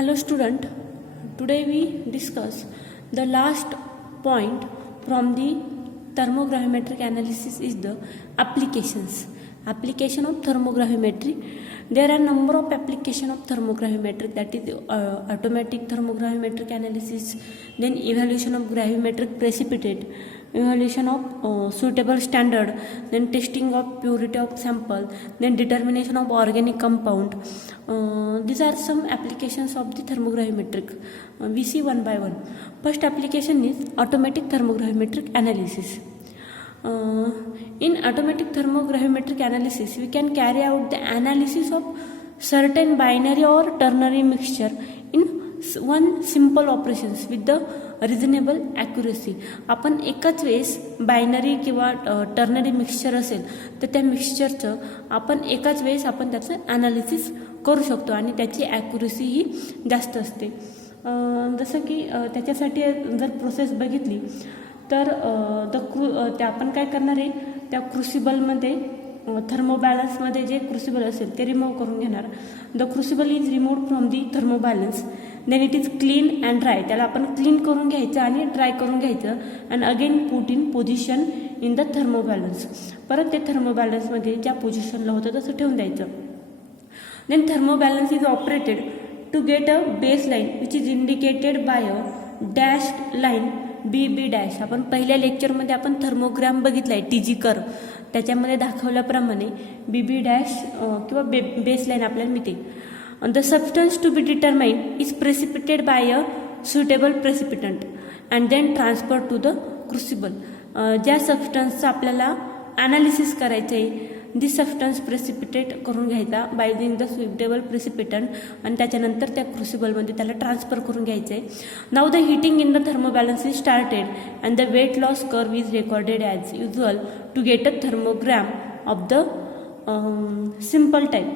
Hello student, today we discuss the last point from the thermogravimetric analysis is the applications. Application of thermogravimetry. There are number of application of thermogravimetric, that is automatic thermogravimetric analysis, then evaluation of gravimetric precipitate, evaluation of suitable standard, then testing of purity of sample, then determination of organic compound. These are some applications of the thermogravimetric. We see one by one. First application is automatic thermogravimetric analysis. In automatic thermogravimetric analysis, we can carry out the analysis of certain binary or ternary mixture in one simple operations with the reasonable accuracy. आपण एकाच वेळेस binary किंवा ternary mixture असेल तर त्या मिक्सचरचं आपण एकाच वेळेस आपण त्याचं ॲनालिसिस करू शकतो आणि त्याची ॲक्युरेसी ही जास्त असते. जसं की त्याच्यासाठी जर प्रोसेस बघितली तर त्या आपण काय करणार आहे, त्या क्रुसिबलमध्ये थर्मोबॅलन्समध्ये जे क्रुसिबल असेल ते रिमूव्ह करून घेणार. The crucible is removed from the thermobalance, then it is clean and dry. त्याला आपण क्लीन करून घ्यायचं आणि ड्राय करून घ्यायचं and again put in position in the thermobalance. परत ते थर्मोबॅलन्समध्ये ज्या पोझिशनला होतं तसं ठेवून द्यायचं. Then thermobalance is operated to get a base line which is indicated by a dashed line B dash. आपण पहिल्या लेक्चरमध्ये आपण थर्मोग्राम बघितला आहे, टी जी कर्व, त्याच्यामध्ये दाखवल्याप्रमाणे बी डॅश किंवा बेस लाईन आपल्याला मिळते. The substance to be determined is precipitated by a suitable precipitant and then transfer to the crucible. ज्या सबस्टन्सचं आपल्याला ॲनालिसिस करायचं आहे दिस सबस्टन्स प्रेसिपिटेट करून घ्यायचा by using the suitable precipitant आणि त्याच्यानंतर त्या क्रुसिबलमध्ये त्याला ट्रान्सफर करून घ्यायचं आहे. Now the heating in the thermobalance is started and the weight loss curve is recorded as usual to get a thermogram of the simple type.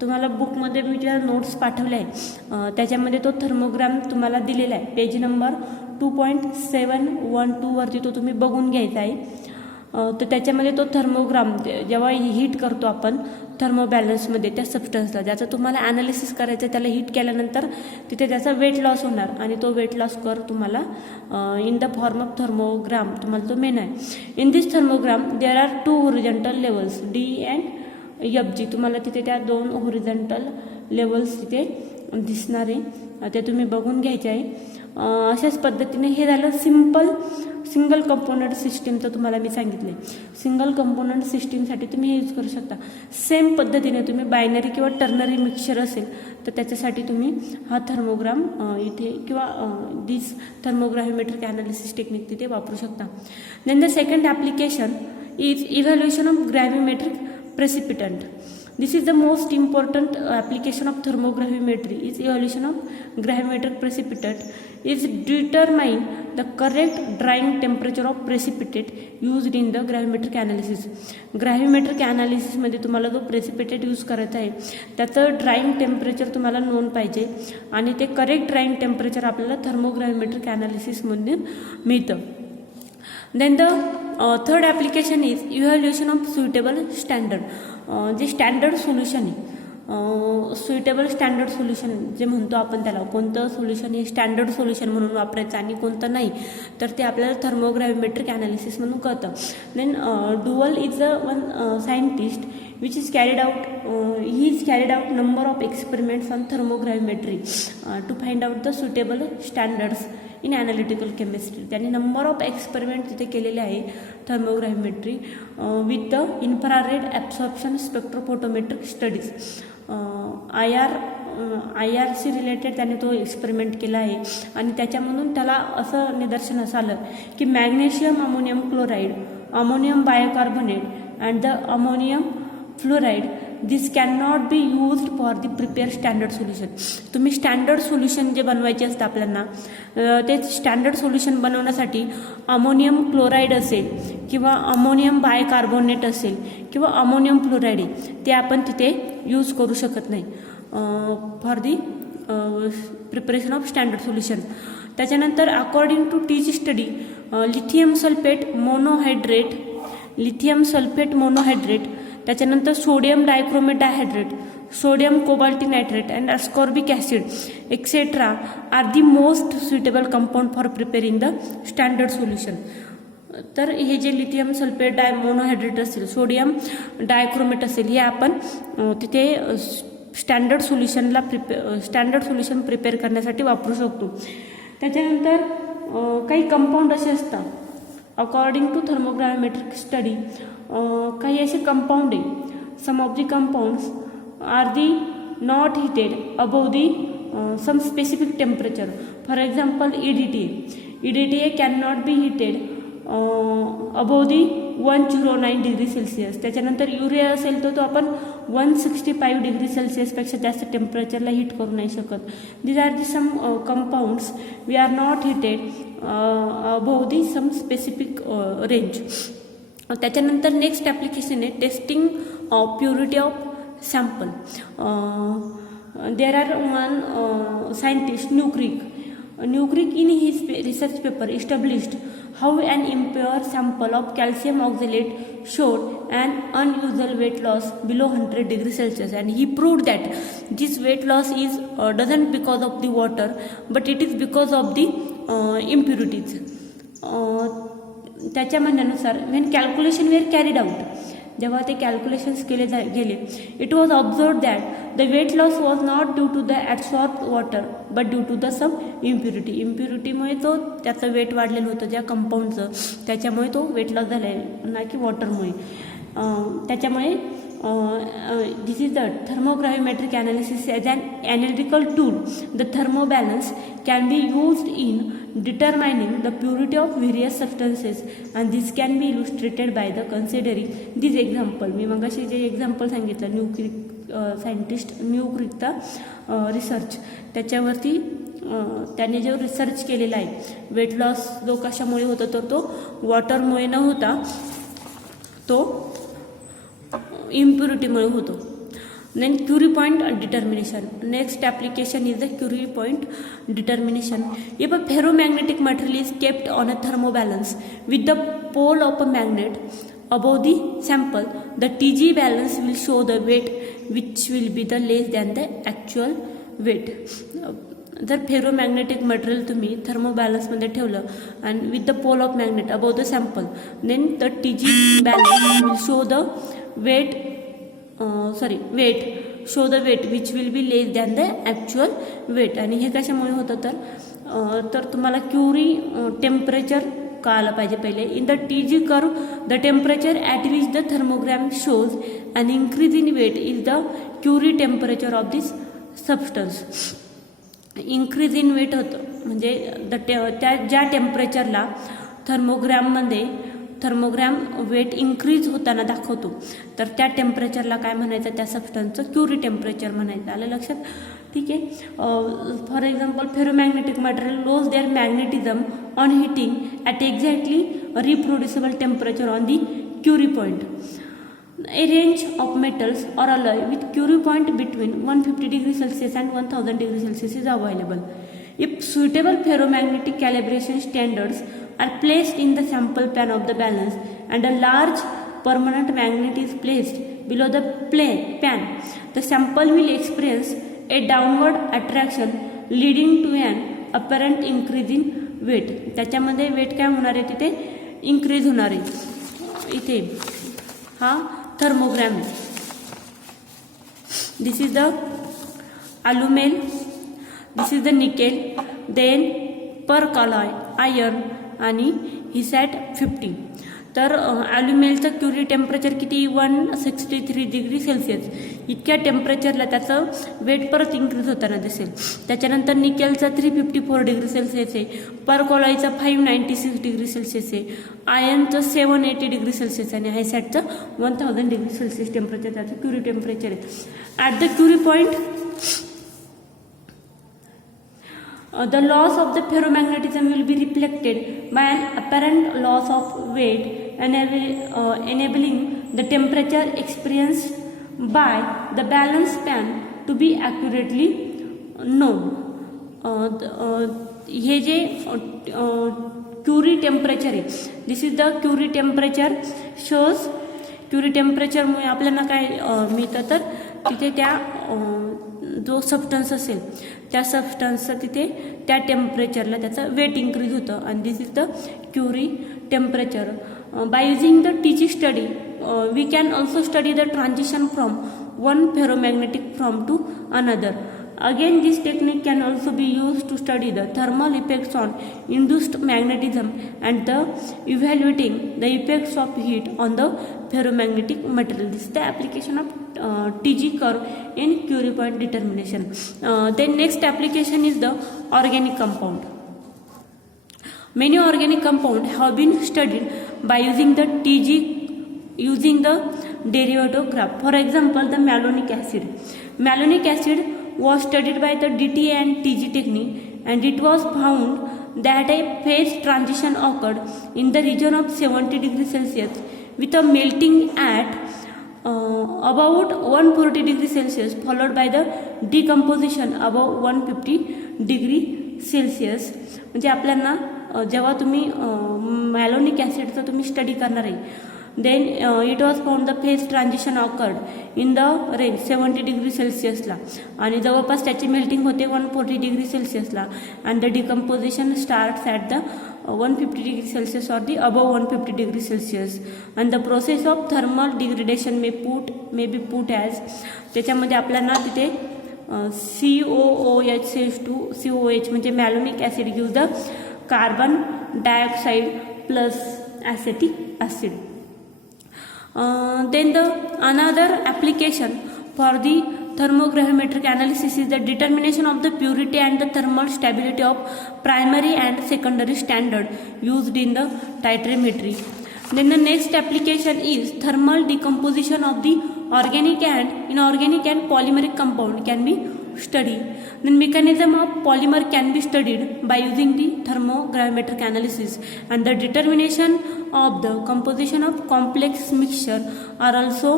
तुम्हाला बुकमध्ये मी ज्या नोट्स पाठवल्या आहे त्याच्यामध्ये तो थर्मोग्राम तुम्हाला दिलेला आहे. पेज नंबर 2.712 वरती तो तुम्ही बघून घ्यायचा आहे. तर त्याच्यामध्ये तो थर्मोग्राम जेव्हा हीट करतो आपण थर्मोबॅलन्समध्ये त्या सबस्टन्सला, ज्याचं तुम्हाला ॲनालिसिस करायचं आहे, त्याला हीट केल्यानंतर तिथे त्याचा वेट लॉस होणार आणि तो वेट लॉस कर्व तुम्हाला in the form of thermogram तुम्हाला तो मेन आहे. In this thermogram there are 2 horizontal levels D and F G. तुम्हाला तिथे त्या 2 हॉरिझॉन्टल लेवल्स तिथे दिसणार आहे, ते तुम्ही बघून घ्यायचे आहे. अशाच पद्धतीने हे झालं सिंगल कंपोनंट सिस्टीमचं तुम्हाला मी सांगितले. सिंगल कंपोनंट सिस्टीमसाठी तुम्ही हे यूज करू शकता. सेम पद्धतीने तुम्ही बायनरी किंवा टर्नरी मिक्सचर असेल तर त्याच्यासाठी तुम्ही हा थर्मोग्राम इथे किंवा दिस थर्मोग्राव्हिमेट्रिक ॲनालिसिस टेक्निक तिथे वापरू शकता. Then the second application is evaluation of gravimetric precipitant. This is the most important application of thermogravimetry is evaluation of gravimetric precipitant is determine the correct drying temperature of precipitate used in the gravimetric analysis. gravimetric analysis मध्ये तुम्हाला जो precipitate use करायचा आहे त्याचं drawing temperature तुम्हाला non पाहिजे आणि ते करेक्ट ड्राईंग टेम्परेचर आपल्याला थर्मोग्राविमेट्रिक ॲनालिसिसमधून मिळतं. Then the third application is evaluation of suitable standard. जे स्टँडर्ड सोल्युशन आहे, सुटेबल स्टँडर्ड सोल्युशन जे म्हणतो आपण त्याला, कोणतं सोल्युशन हे स्टँडर्ड सोल्युशन म्हणून वापरायचं आणि कोणतं नाही तर ते आपल्याला थर्मोग्राविमेट्रिक ॲनालिसिस म्हणून कळतं. Then dual is a one scientist which is carried out number of experiments on thermogravimetry to find out the suitable standards in analytical chemistry. त्यांनी नंबर ऑफ एक्सपेरिमेंट तिथे केलेले आहे thermogravimetry with the infrared absorption spectrophotometric studies. IRC related त्याने तो experiment केला आहे आणि त्याच्यामधून त्याला असं निदर्शनास आलं की magnesium ammonium chloride, ammonium bicarbonate and the ammonium fluoride this can not be used for the prepare standard solution. तुम्ही स्टँडर्ड सोल्युशन जे बनवायचे असतं आपल्याला ते स्टँडर्ड सोल्युशन बनवण्यासाठी अमोनियम क्लोराईड असेल किंवा अमोनियम बायकार्बोनेट असेल किंवा अमोनियम फ्लोराईड ते आपण तिथे यूज करू शकत नाही for the preparation of standard solution. त्याच्यानंतर अकॉर्डिंग टू टीची स्टडी लिथियम सल्फेट मोनोहायड्रेट त्याच्यानंतर sodium dichromate dihydrate, sodium cobalt nitrate and ascorbic acid etc. are the most suitable compound for preparing the standard solution. तर हे जे lithium sulphate डायमोनोहायड्रेट असेल, sodium dichromate असेल, हे आपण तिथे स्टँडर्ड सोल्युशन प्रिपेअर करण्यासाठी वापरू शकतो. त्याच्यानंतर काही कंपाऊंड असे असतात अकॉर्डिंग टू थर्मोग्रामेट्रिक स्टडी, काही असे कंपाऊंड आहे. Some of the compounds are the not heated above the some specific temperature. For example EDTA can not be heated above the 109 degree Celsius. त्याच्यानंतर युरिया असेल तर तो आपण 165 डिग्री सेल्सिअसपेक्षा जास्त टेम्परेचरला हीट करू नाही शकत. These are the some compounds we are not heated above the some specific range. त्याच्यानंतर नेक्स्ट ॲप्लिकेशन आहे testing of purity of sample. There are one scientist New Creek in his research paper established how an impure sample of calcium oxalate showed an unusual weight loss below 100 degrees Celsius, and he proved that this weight loss is doesn't because of the water but it is because of the impurities. त्याच्या म्हणण्यानुसार when calculation were carried out, जेव्हा ते calculations केले गेले, it was observe that the weight loss was not due to the absorb water but due to the some इम्प्युरिटीमुळे तो त्याचं weight वाढलेलं होतं ज्या कंपाऊंडचं, त्याच्यामुळे तो वेट लॉस झाला आहे, ना की वॉटरमुळे. त्याच्यामुळे this is the thermogravimetric analysis as an analytical tool. The thermobalance can be used in determining the purity of various substances and this can be illustrated by the considering this example. मी मगाशी जे example सांगितलं new क्रिक न्यूक्रिकचा research, त्याच्यावरती त्याने जो research केलेला आहे weight loss जो कशामुळे होतो तर तो वॉटरमुळे न होता तो इम्प्युरिटीमुळे होतो. Then Curie point determination. Next application is the Curie point determination. If a ferromagnetic material is kept on a thermobalance with the pole of a magnet above the sample, the TG balance will show the weight which will be the less than the actual weight. जर ferromagnetic material तुम्ही थर्मोबॅलन्समध्ये ठेवलं आणि with the pole of magnet above the sample, then the TG balance will show the weight show the weight which will be less than the actual weight. आणि हे कशामुळे होतं तर तुम्हाला क्युरी टेम्परेचर कळायला पाहिजे पहिले. In the TG curve the temperature at which the thermogram shows an increase in weight is the Curie temperature of this substance. Increase in weight होतं म्हणजे त्या ज्या टेम्परेचरला थर्मोग्राम वेट इन्क्रीज होताना दाखवतो तर त्या टेम्परेचरला काय म्हणायचं, त्या सबस्टन्सचं क्युरी टेम्परेचर म्हणायचं. आलं लक्षात? ठीक आहे. For example ferromagnetic material lose their magnetism on heating at exactly reproducible temperature on the Curie point. A range of metals or alloy with Curie point between 150 degree Celsius and 1000 degree Celsius is available. If suitable ferromagnetic calibration standards are placed in the sample pan of the balance and a large permanent magnet is placed below the pan, the sample will experience a downward attraction leading to an apparent increase in weight. त्याच्यामध्ये weight काय होणार आहे, तिथे increase होणार आहे. इथे हा thermogram. This is the alumel, this is the nickel, then perk alloy iron आणि हिसॅट 50. तर ॲल्युमेलचं क्युरी टेम्परेचर किती 163 डिग्री सेल्सिअस. इतक्या टेम्परेचरला त्याचं वेट परत इन्क्रीज होताना दिसेल. त्याच्यानंतर निकेलचं 354 डिग्री सेल्सिअस आहे, पर्कोलॉयचं 596 डिग्री सेल्सिअस आहे, आयर्नचं 780 डिग्री सेल्सिअस आणि हायसॅटचं 1000 डिग्री सेल्सिअस टेम्परेचर त्याचं क्युरी टेम्परेचर आहे. At the Curie point the loss of the ferromagnetism will be reflected by an apparent loss of weight, enabling the temperature experienced by the balance pan to be accurately known. हे जे Curie temperature आहे, this is the Curie temperature shows. Curie टेम्परेचरमुळे आपल्याला काय मिळतं तर तिथे त्या जो सबस्टन्स असेल त्या सबस्टन्सचं तिथे त्या टेम्परेचरला त्याचं वेट इन्क्रीज होतं आणि this is the Curie temperature. By using the टीची study we can also study the transition from one ferromagnetic form to another. Again, this technique can also be used to study the thermal effects on induced magnetism and the evaluating the effects of heat on the ferromagnetic material. This is the application of TG curve in Curie point determination. Then next application is the organic compound. Many organic compounds have been studied by using the TG using the derivative graph. For example, the malonic acid. Malonic acid was studied by the DTA and TG technique, and it was found that a phase transition occurred in the region of 70 degrees Celsius with a melting at about 140 degrees Celsius followed by the decomposition above 150 degree Celsius. म्हणजे आपल्याला जेव्हा तुम्ही मॅलोनिक ॲसिडचं तुम्ही study करणार आहे, then it was found the phase transition occurred in the range 70 degree Celsiusला आणि जवळपास त्याची मेल्टिंग होते 140 degree सेल्सिअसला and the decomposition starts at the 150 degree Celsius or the above 150 degree Celsius and the process of thermal degradation may be put as त्याच्यामध्ये आपल्याला तिथे COOH COOH म्हणजे malonic acid give the carbon dioxide plus acetic acid. Then the another application for the thermogravimetric analysis is the determination of the purity and the thermal stability of primary and secondary standard used in the titrimetry. Then the next application is thermal decomposition of the organic and inorganic and polymeric compound can be studied. Then mechanism of polymer can be studied by using the thermogravimetric analysis, and the determination of the composition of complex mixture are also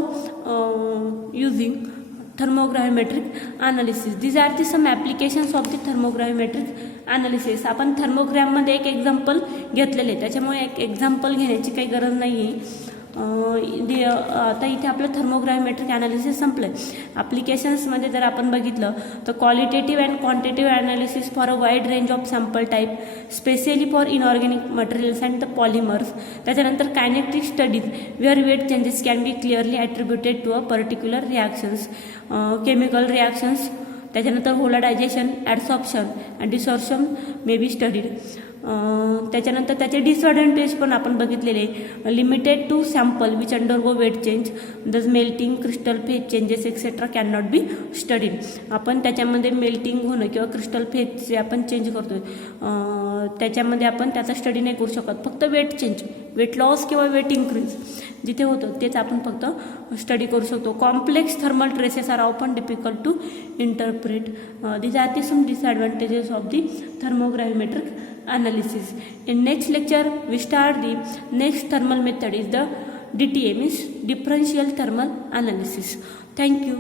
using thermogravimetric analysis. These are the some applications of the thermogravimetric analysis. आपण थर्मोग्राममध्ये एक example घेतलेले, त्याच्यामुळे एक example घेण्याची काही गरज नाही आहे. आता इथे आपलं थर्मोग्राविमेट्रिक ॲनालिसिस संपलं आहे. ॲप्लिकेशन्समध्ये जर आपण बघितलं तर qualitative and quantitative analysis for a wide range of sample type, specially for inorganic materials and the polymers. त्याच्यानंतर kinetic studies where weight changes can be clearly attributed to a particular reactions, chemical reactions. त्याच्यानंतर होलाडायझेशन, adsorption and desorption may be studied. त्याच्यानंतर त्याचे disadvantage पण आपण बघितलेले, limited to sample which undergo weight change, thus melting, crystal phase changes etcetera can not be studied. आपण त्याच्यामध्ये melting होणं किंवा क्रिस्टल फेज जे आपण चेंज करतोय त्याच्यामध्ये आपण त्याचा स्टडी नाही करू शकत. फक्त वेट चेंज, वेट लॉस किंवा वेट इन्क्रीज जिथे होतं तेच आपण फक्त स्टडी करू शकतो. Complex thermal traces are often difficult to interpret. These are the some disadvantages of the thermogravimetric analysis. In next lecture we start the next thermal method is the DTA, means differential thermal analysis. Thank you.